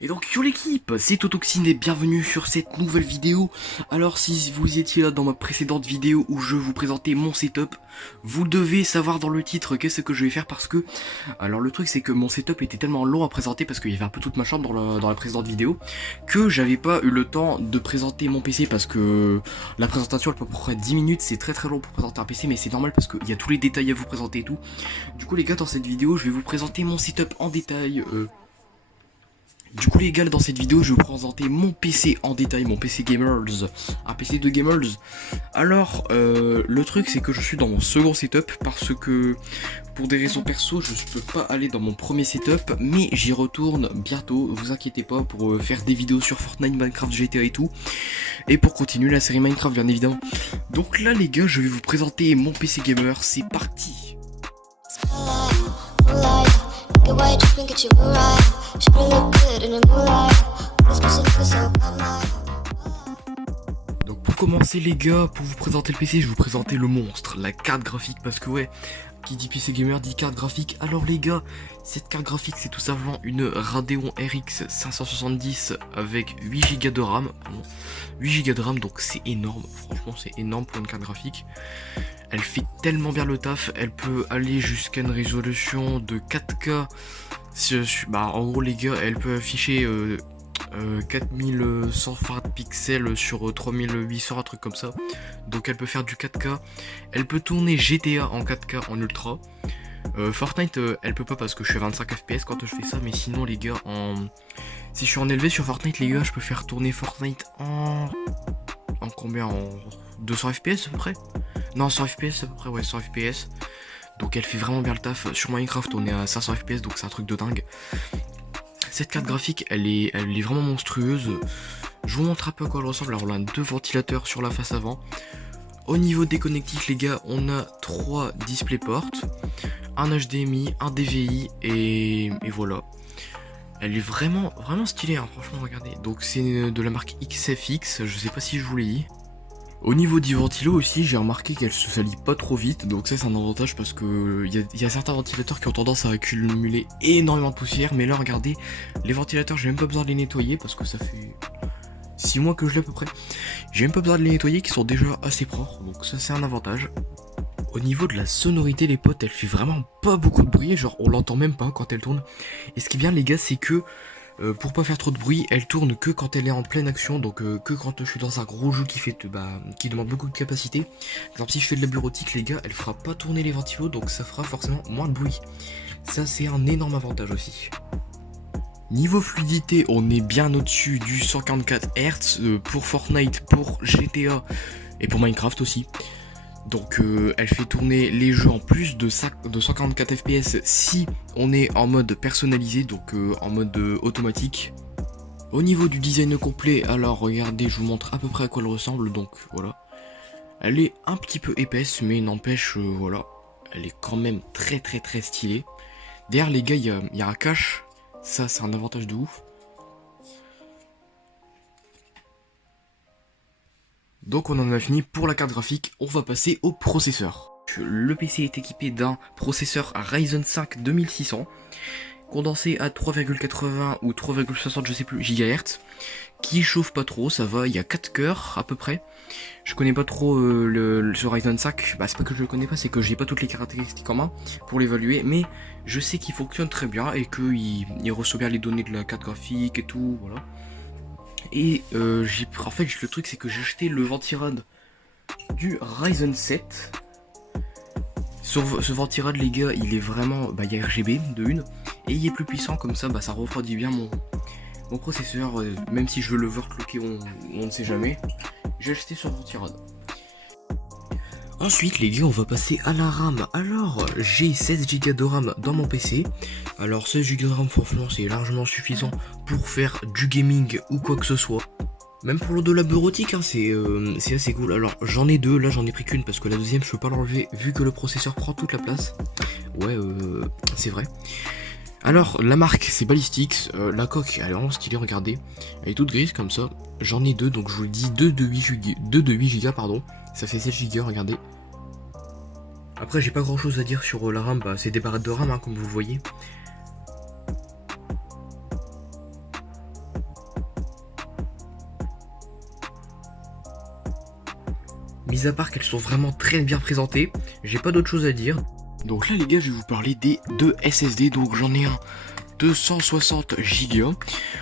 Et donc yo l'équipe, c'est Totoxine et bienvenue sur cette nouvelle vidéo. Alors si vous étiez là dans ma précédente vidéo où je vous présentais mon setup, vous devez savoir dans le titre qu'est-ce que je vais faire parce que... Alors le truc c'est que mon setup était tellement long à présenter parce qu'il y avait un peu toute ma chambre dans la précédente vidéo que j'avais pas eu le temps de présenter mon PC parce que la présentation elle peut prendre 10 minutes, c'est très long pour présenter un PC mais c'est normal parce qu'il y a tous les détails à vous présenter et tout. Du coup les gars, dans cette vidéo je vais vous présenter mon setup en détail. Du coup les gars, dans cette vidéo je vais vous présenter mon PC en détail, mon PC Gamers, un PC de Gamers. Alors le truc c'est que je suis dans mon second setup parce que pour des raisons perso je ne peux pas aller dans mon premier setup, mais j'y retourne bientôt, vous inquiétez pas, pour faire des vidéos sur Fortnite, Minecraft, GTA et tout, et pour continuer la série Minecraft bien évidemment. Donc là les gars, je vais vous présenter mon PC Gamer, c'est parti. Donc pour commencer les gars, pour vous présenter le PC, je vais vous présenter le monstre, la carte graphique, parce que ouais, qui dit PC Gamer dit carte graphique. Alors les gars, cette carte graphique c'est tout simplement une Radeon RX 570 avec 8 Go de RAM, 8 Go de RAM, donc c'est énorme, franchement c'est énorme pour une carte graphique. Elle fait tellement bien le taf, elle peut aller jusqu'à une résolution de 4K. Bah en gros les gars, elle peut afficher 4120 pixels sur 3800, un truc comme ça. Donc elle peut faire du 4K. Elle peut tourner GTA en 4K en ultra. Fortnite elle peut pas parce que je suis à 25 fps quand je fais ça. Mais sinon les gars, si je suis en élevé sur Fortnite les gars, je peux faire tourner Fortnite en combien, en 200 fps à peu près. Non, 100 fps à peu près, ouais, 100 fps. Donc elle fait vraiment bien le taf. Sur Minecraft on est à 500 fps, donc c'est un truc de dingue. Cette carte graphique elle est vraiment monstrueuse. Je vous montre un peu à quoi elle ressemble. Alors on a 2 ventilateurs sur la face avant. Au niveau des connectiques les gars, on a 3 DisplayPort, un HDMI, un DVI et voilà. Elle est vraiment stylée hein, franchement, regardez. Donc c'est de la marque XFX, je sais pas si je vous l'ai dit. Au niveau du ventilo aussi, j'ai remarqué qu'elle se salit pas trop vite, donc ça c'est un avantage parce que il y a certains ventilateurs qui ont tendance à accumuler énormément de poussière, mais là regardez, les ventilateurs j'ai même pas besoin de les nettoyer parce que ça fait 6 mois que je l'ai à peu près. J'ai même pas besoin de les nettoyer, qui sont déjà assez propres, donc ça c'est un avantage. Au niveau de la sonorité les potes, elle fait vraiment pas beaucoup de bruit, genre on l'entend même pas quand elle tourne. Et ce qui est bien les gars, c'est que pour pas faire trop de bruit, elle tourne que quand elle est en pleine action, donc que quand je suis dans un gros jeu qui demande beaucoup de capacité. Par exemple si je fais de la bureautique les gars, elle fera pas tourner les ventilos, donc ça fera forcément moins de bruit. Ça c'est un énorme avantage aussi. Niveau fluidité, on est bien au-dessus du 144 Hz pour Fortnite, pour GTA et pour Minecraft aussi. Donc elle fait tourner les jeux en plus de 144 fps si on est en mode personnalisé, donc en mode automatique. Au niveau du design complet, alors regardez, je vous montre à peu près à quoi elle ressemble, donc voilà. Elle est un petit peu épaisse, mais n'empêche, voilà, elle est quand même très stylée. Derrière les gars, il y a un cache, ça c'est un avantage de ouf. Donc on en a fini pour la carte graphique, on va passer au processeur. Le PC est équipé d'un processeur Ryzen 5 2600, condensé à 3,80 ou 3,60 je sais plus GHz, qui chauffe pas trop, ça va, il y a 4 cœurs à peu près. Je connais pas trop ce Ryzen 5, bah c'est pas que je le connais pas, c'est que j'ai pas toutes les caractéristiques en main pour l'évaluer, mais je sais qu'il fonctionne très bien et qu'il reçoit bien les données de la carte graphique et tout, voilà. Et en fait le truc c'est que j'ai acheté le ventirad du Ryzen 7. Sur ce ventirad les gars, il est vraiment, il y a RGB de une, et il est plus puissant comme ça, ça refroidit bien mon processeur, même si je veux le overclocker, on ne sait jamais. J'ai acheté sur ventirad. Ensuite les gars, on va passer à la RAM. Alors j'ai 16 Go de RAM dans mon PC. Alors 16 Go de RAM franchement c'est largement suffisant pour faire du gaming ou quoi que ce soit. Même pour de la bureautique hein, c'est assez cool. Alors j'en ai 2, là j'en ai pris qu'une parce que la deuxième je peux pas l'enlever vu que le processeur prend toute la place. Ouais c'est vrai. Alors la marque c'est Ballistix, la coque elle est vraiment stylée, regardez, elle est toute grise comme ça, j'en ai deux donc je vous le dis, deux de 8 Go pardon, ça fait 7 Go, regardez. Après j'ai pas grand chose à dire sur la RAM, bah, c'est des barrettes de RAM hein, comme vous voyez. Mis à part qu'elles sont vraiment très bien présentées, j'ai pas d'autre chose à dire. Donc là les gars je vais vous parler des deux SSD, donc j'en ai un 260 Go.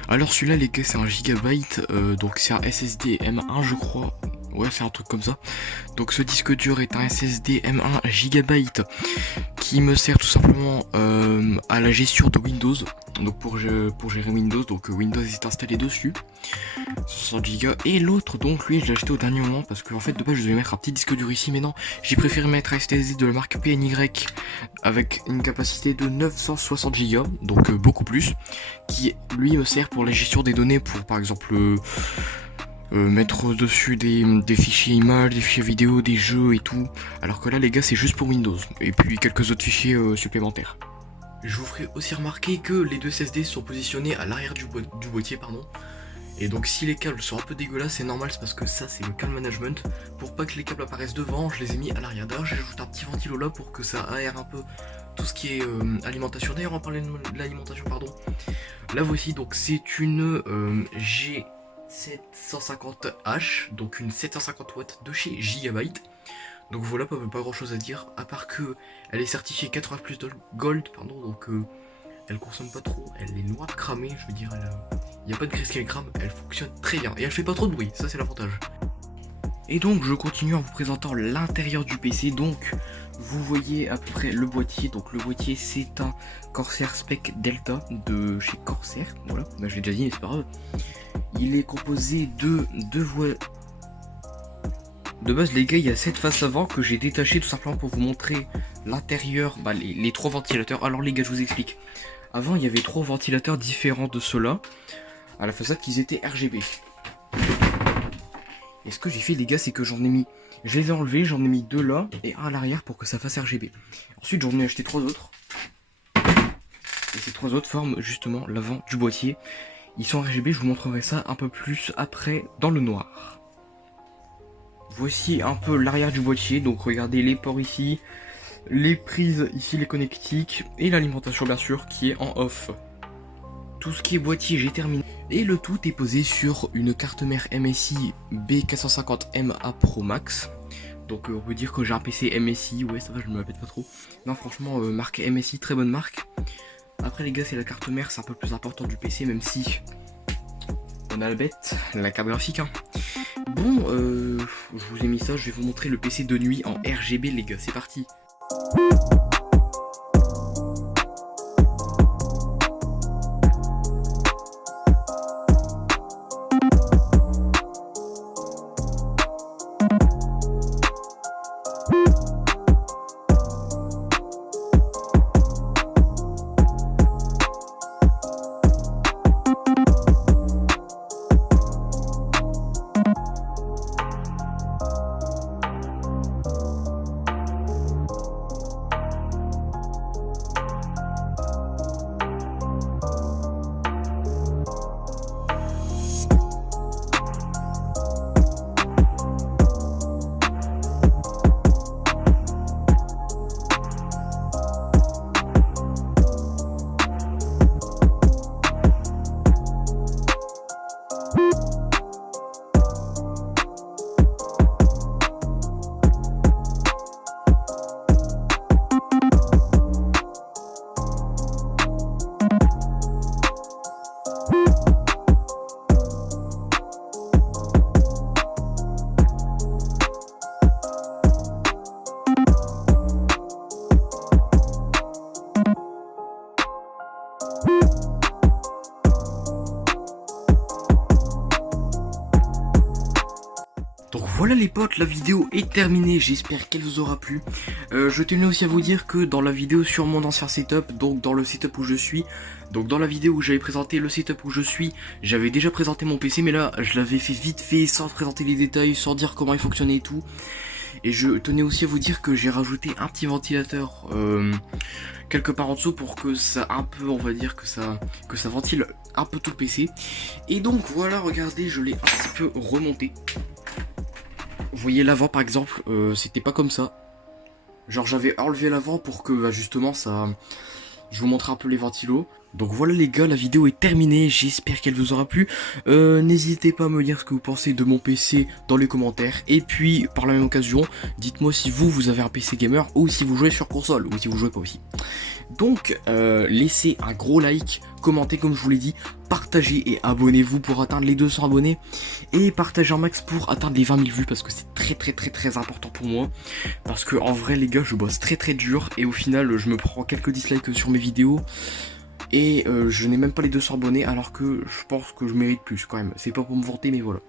Alors celui-là les gars c'est un gigabyte, donc c'est un SSD M1 je crois. Ouais c'est un truc comme ça. Donc ce disque dur est un SSD M1 GB qui me sert tout simplement à la gestion de Windows. Donc pour gérer Windows, donc Windows est installé dessus. 60 Go. Et l'autre donc lui je l'ai acheté au dernier moment parce que en fait de base je devais mettre un petit disque dur ici, mais non, j'ai préféré mettre un SSD de la marque PNY avec une capacité de 960 Go, donc beaucoup plus, qui lui me sert pour la gestion des données, pour par exemple mettre dessus des fichiers images, des fichiers vidéo, des jeux et tout, alors que là les gars c'est juste pour Windows, et puis quelques autres fichiers supplémentaires. Je vous ferai aussi remarquer que les deux SSD sont positionnés à l'arrière du boîtier, pardon. Et donc si les câbles sont un peu dégueulasses, c'est normal, c'est parce que ça c'est le câble management. Pour pas que les câbles apparaissent devant, je les ai mis à l'arrière. D'ailleurs j'ai ajouté un petit ventilo là pour que ça aère un peu tout ce qui est alimentation. D'ailleurs on parlait de l'alimentation, pardon. Là voici, donc c'est une G750H, donc une 750 watts de chez Gigabyte. Donc voilà, pas grand chose à dire, à part que elle est certifiée 80 plus de gold, pardon, donc elle consomme pas trop, elle est noire cramée, je veux dire, il n'y a pas de crise qui crame, elle fonctionne très bien, et elle fait pas trop de bruit, ça c'est l'avantage. Et donc je continue en vous présentant l'intérieur du PC, donc vous voyez à peu près le boîtier, donc le boîtier c'est un Corsair Spec Delta de chez Corsair, voilà, bah, je l'ai déjà dit mais c'est pas grave. Il est composé de deux voies. De base les gars il y a cette face avant que j'ai détaché tout simplement pour vous montrer l'intérieur, bah, les trois ventilateurs. Alors les gars je vous explique. Avant il y avait trois ventilateurs différents de ceux-là. À la façade qu'ils étaient RGB. Et ce que j'ai fait les gars c'est que je les ai enlevés, j'en ai mis deux là et un à l'arrière pour que ça fasse RGB. Ensuite j'en ai acheté trois autres. Et ces trois autres forment justement l'avant du boîtier. Ils sont RGB, je vous montrerai ça un peu plus après dans le noir. Voici un peu l'arrière du boîtier, donc regardez les ports ici, les prises ici, les connectiques et l'alimentation bien sûr qui est en off. Tout ce qui est boîtier j'ai terminé et le tout est posé sur une carte mère MSI B450MA Pro Max. Donc on peut dire que j'ai un PC MSI, ouais ça va je me répète pas trop. Non franchement marque MSI, très bonne marque. Après les gars c'est la carte mère, c'est un peu plus important du PC même si on a la bête, la carte graphique hein. Bon, je vous ai mis ça, je vais vous montrer le PC de nuit en RGB les gars, c'est parti. Donc voilà les potes, la vidéo est terminée, j'espère qu'elle vous aura plu. Je tenais aussi à vous dire que dans la vidéo sur mon ancien setup, donc dans le setup où je suis, donc dans la vidéo où j'avais présenté le setup où je suis, j'avais déjà présenté mon PC, mais là je l'avais fait vite fait, sans présenter les détails, sans dire comment il fonctionnait et tout. Et je tenais aussi à vous dire que j'ai rajouté un petit ventilateur quelque part en dessous pour que ça un peu, on va dire que ça ventile un peu tout le PC. Et donc voilà, regardez, je l'ai un petit peu remonté. Vous voyez l'avant par exemple, c'était pas comme ça. Genre j'avais enlevé l'avant pour que justement ça... Je vous montre un peu les ventilos. Donc voilà les gars, la vidéo est terminée, j'espère qu'elle vous aura plu. N'hésitez pas à me dire ce que vous pensez de mon PC dans les commentaires. Et puis par la même occasion, dites-moi si vous avez un PC gamer ou si vous jouez sur console ou si vous jouez pas aussi. Donc laissez un gros like, commentez comme je vous l'ai dit, partagez et abonnez-vous pour atteindre les 200 abonnés. Et partagez un max pour atteindre les 20 000 vues parce que c'est très important pour moi. Parce que en vrai les gars, je bosse très dur et au final je me prends quelques dislikes sur mes vidéos. Et je n'ai même pas les 200 abonnés alors que je pense que je mérite plus quand même. C'est pas pour me vanter mais voilà.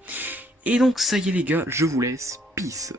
Et donc ça y est les gars, je vous laisse. Peace.